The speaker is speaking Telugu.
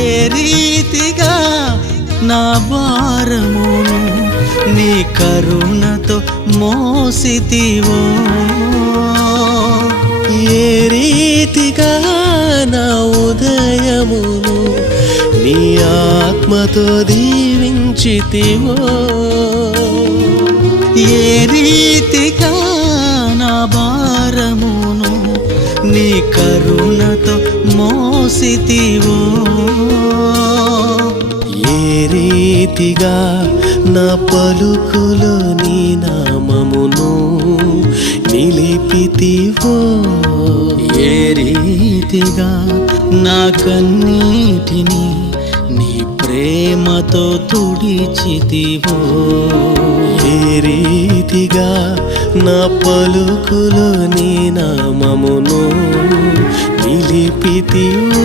ఏ రీతిగా నా భారమును నీ కరుణతో మోసితివో, ఏ రీతిగా నా ఉదయమును నీ ఆత్మతో దీవించితివో, ఏ రీతిగా నా భారమును నీ కరుణతో మోసితివో, ఏ రీతిగా నా పలుకులో నీ నామమును నిలిపితివో, ఏ రీతిగా నా కన్నీటిని నీ ప్రేమతో తుడిచితివో, ఏ రీతిగా నా పలుకులో నీ నామమును నిలిపితివో.